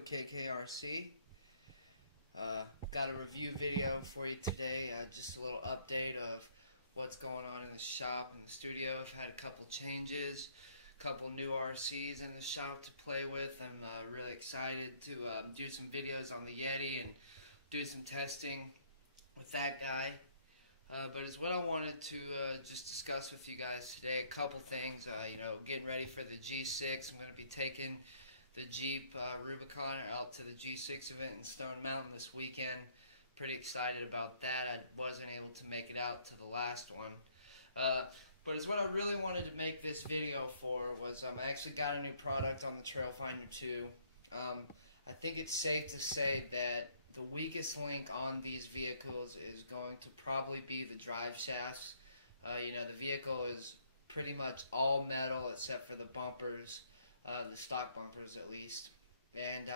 with KKRC. Got a review video for you today, just a little update of what's going on in the shop and the studio. I've had a couple changes, a couple new RCs in the shop to play with. I'm really excited to do some videos on the Yeti and do some testing with that guy. But it's what I wanted to just discuss with you guys today. A couple things, getting ready for the G6. I'm going to be taking the Jeep Rubicon out to the G6 event in Stone Mountain this weekend. Pretty excited about that. I wasn't able to make it out to the last one. But it's what I really wanted to make this video for was I actually got a new product on the Trailfinder 2. I think it's safe to say that the weakest link on these vehicles is going to probably be the drive shafts. The vehicle is pretty much all metal except for the bumpers, the stock bumpers at least. And,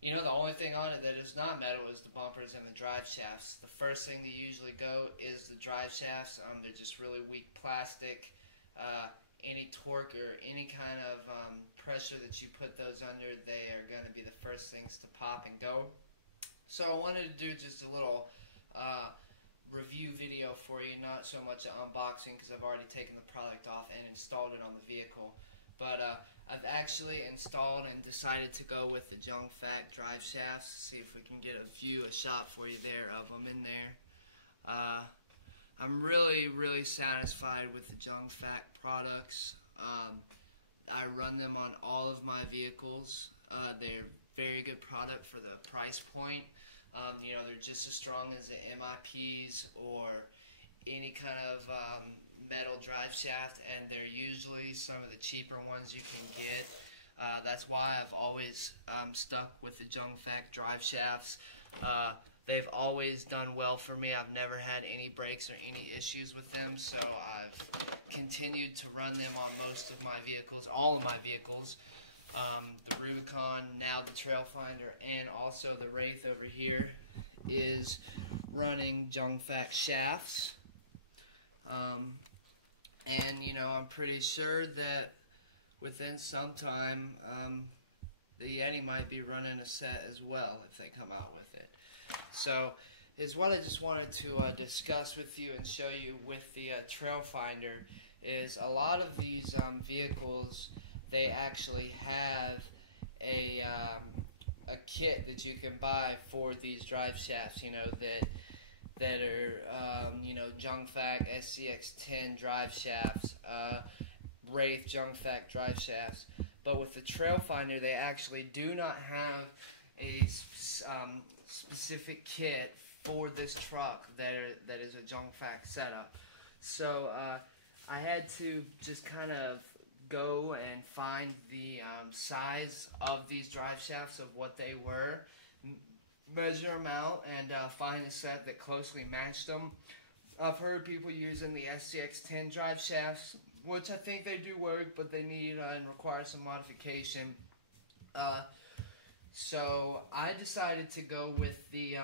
the only thing on it that is not metal is the bumpers and the drive shafts. The first thing that usually go is the drive shafts. They're just really weak plastic. Any torque or any kind of pressure that you put those under, they are going to be the first things to pop and go. So I wanted to do just a little review video for you, not so much an unboxing because I've already taken the product off and installed it on the vehicle. But I've actually installed and decided to go with the Junfac Driveshafts. See if we can get a shot for you there of them in there. I'm really satisfied with the Junfac products. I run them on all of my vehicles. They're very good product for the price point. They're just as strong as the MIPs or any kind of metal drive shaft, and they're usually some of the cheaper ones you can get. That's why I've always stuck with the Junfac drive shafts. They've always done well for me. I've never had any breaks or any issues with them, so I've continued to run them on most of my vehicles, all of my vehicles. The Rubicon, now the Trailfinder, and also the Wraith over here is running Junfac shafts. I'm pretty sure that within some time, the Yeti might be running a set as well if they come out with it. So, is what I just wanted to discuss with you and show you with the Trailfinder is a lot of these vehicles, they actually have a kit that you can buy for these drive shafts, that are, Junfac SCX10 drive shafts, Wraith Junfac drive shafts. But with the Trailfinder, they actually do not have a specific kit for this truck that is a Junfac setup. So I had to just kind of go and find the size of these drive shafts of what they were, measure them out, and find a set that closely matched them. I've heard people using the SCX10 drive shafts, which I think they do work, but they need and require some modification. So I decided to go with the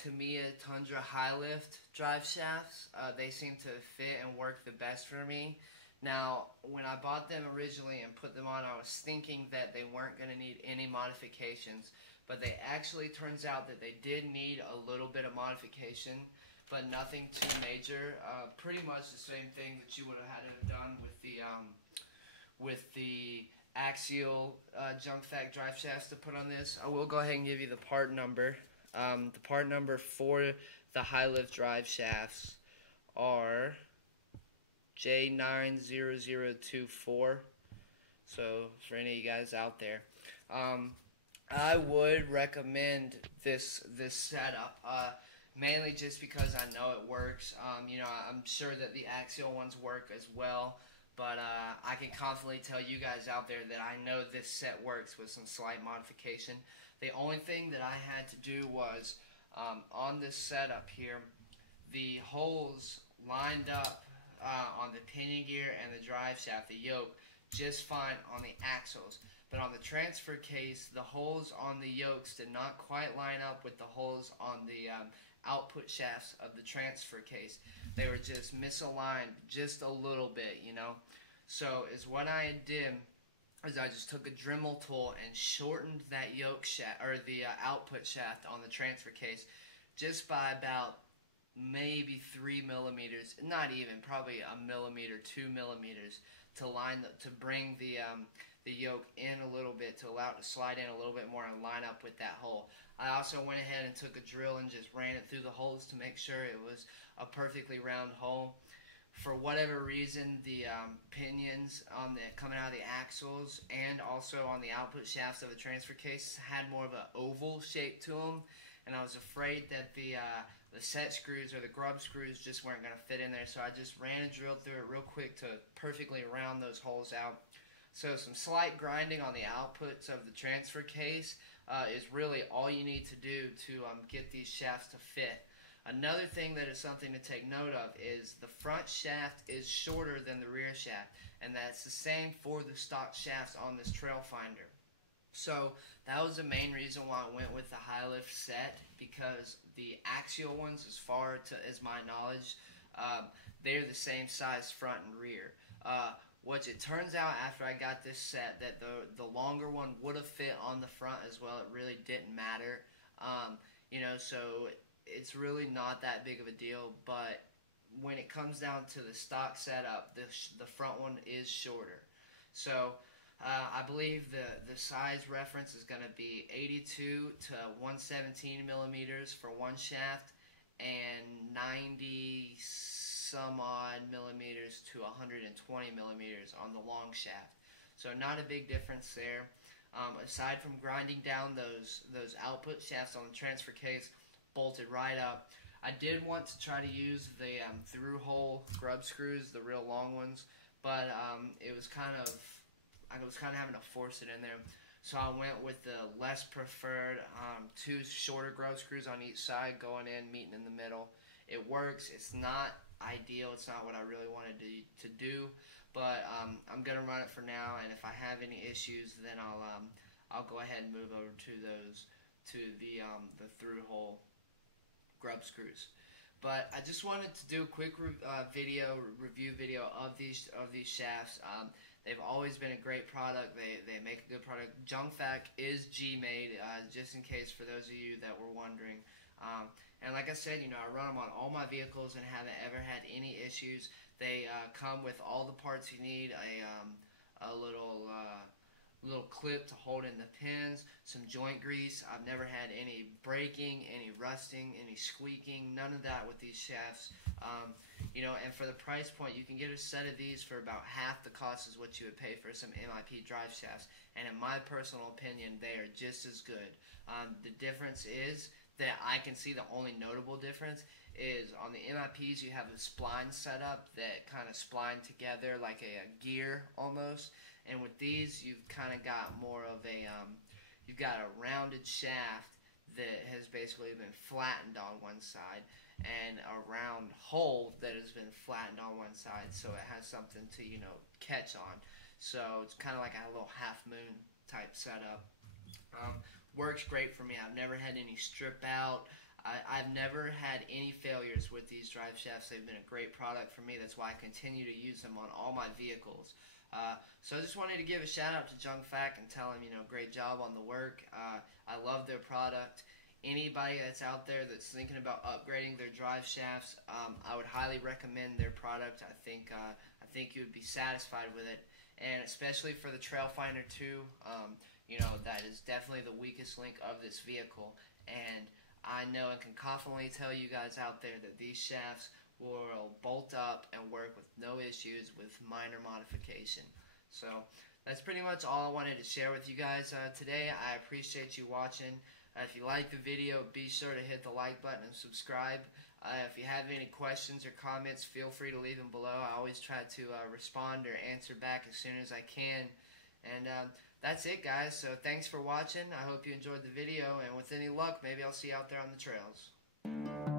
Tamiya Tundra High Lift drive shafts. They seem to fit and work the best for me. Now, when I bought them originally and put them on, I was thinking that they weren't going to need any modifications, but they actually turns out that they did need a little bit of modification, but nothing too major. Pretty much the same thing that you would have had to have done with the axial Junfac drive shafts to put on this. I will go ahead and give you the part number. The part number for the high lift drive shafts are J90024. So for any of you guys out there, I would recommend this setup, mainly just because I know it works. I'm sure that the axial ones work as well, but I can confidently tell you guys out there that I know this set works with some slight modification. The only thing that I had to do was on this setup here, the holes lined up on the pinion gear and the drive shaft, the yoke, just fine on the axles. But on the transfer case, the holes on the yokes did not quite line up with the holes on the output shafts of the transfer case. They were just misaligned just a little bit, So is what I did is I just took a Dremel tool and shortened that yoke shaft, or the output shaft on the transfer case, just by about maybe 3 millimeters, not even, probably a millimeter, 2 millimeters, to bring the yoke in a little bit, to allow it to slide in a little bit more and line up with that hole. I also went ahead and took a drill and just ran it through the holes to make sure it was a perfectly round hole. For whatever reason, the pinions on coming out of the axles and also on the output shafts of the transfer case had more of an oval shape to them, and I was afraid that the set screws or the grub screws just weren't going to fit in there, so I just ran and drilled through it real quick to perfectly round those holes out. So some slight grinding on the outputs of the transfer case is really all you need to do to get these shafts to fit. Another thing that is something to take note of is the front shaft is shorter than the rear shaft, and that's the same for the stock shafts on this trail finder. So that was the main reason why I went with the high lift set, because the axial ones, as far as my knowledge, they're the same size front and rear. Which it turns out after I got this set that the longer one would have fit on the front as well. It really didn't matter, so it's really not that big of a deal. But when it comes down to the stock setup, the front one is shorter. So I believe the size reference is going to be 82 to 117 millimeters for one shaft, and 90 some odd millimeters to 120 millimeters on the long shaft. So not a big difference there. Aside from grinding down those output shafts on the transfer case, bolted right up. I did want to try to use the through hole grub screws, the real long ones, but I was kind of having to force it in there. So I went with the less preferred 2 shorter grub screws on each side, going in, meeting in the middle. It works. It's not ideal. It's not what I really wanted to do, but I'm gonna run it for now. And if I have any issues, then I'll go ahead and move over to the through hole grub screws. But I just wanted to do a quick review video of these shafts. They've always been a great product. They make a good product. Junfac is G-made, just in case for those of you that were wondering. And like I said, I run them on all my vehicles and haven't ever had any issues. They come with all the parts you need, a little clip to hold in the pins, some joint grease. I've never had any breaking, any rusting, any squeaking, none of that with these shafts. And for the price point, you can get a set of these for about half the cost as what you would pay for some MIP drive shafts. And in my personal opinion, they are just as good. The difference is that I can see, the only notable difference is on the MIPs you have a spline setup that kind of spline together like a gear almost, and with these you've kind of got more of a you've got a rounded shaft that has basically been flattened on one side and a round hole that has been flattened on one side, so it has something to catch on. So it's kind of like a little half moon type setup. Works great for me. I've never had any strip out. I've never had any failures with these drive shafts. They've been a great product for me. That's why I continue to use them on all my vehicles. So I just wanted to give a shout out to Junfac and tell them, great job on the work. I love their product. Anybody that's out there that's thinking about upgrading their drive shafts, I would highly recommend their product. I think you would be satisfied with it, and especially for the Trailfinder 2. That is definitely the weakest link of this vehicle, and I know and can confidently tell you guys out there that these shafts will bolt up and work with no issues with minor modification. So that's pretty much all I wanted to share with you guys today. I appreciate you watching. If you like the video, be sure to hit the like button and subscribe. If you have any questions or comments, feel free to leave them below. I always try to respond or answer back as soon as I can. And that's it, guys. So thanks for watching. I hope you enjoyed the video, and with any luck, maybe I'll see you out there on the trails.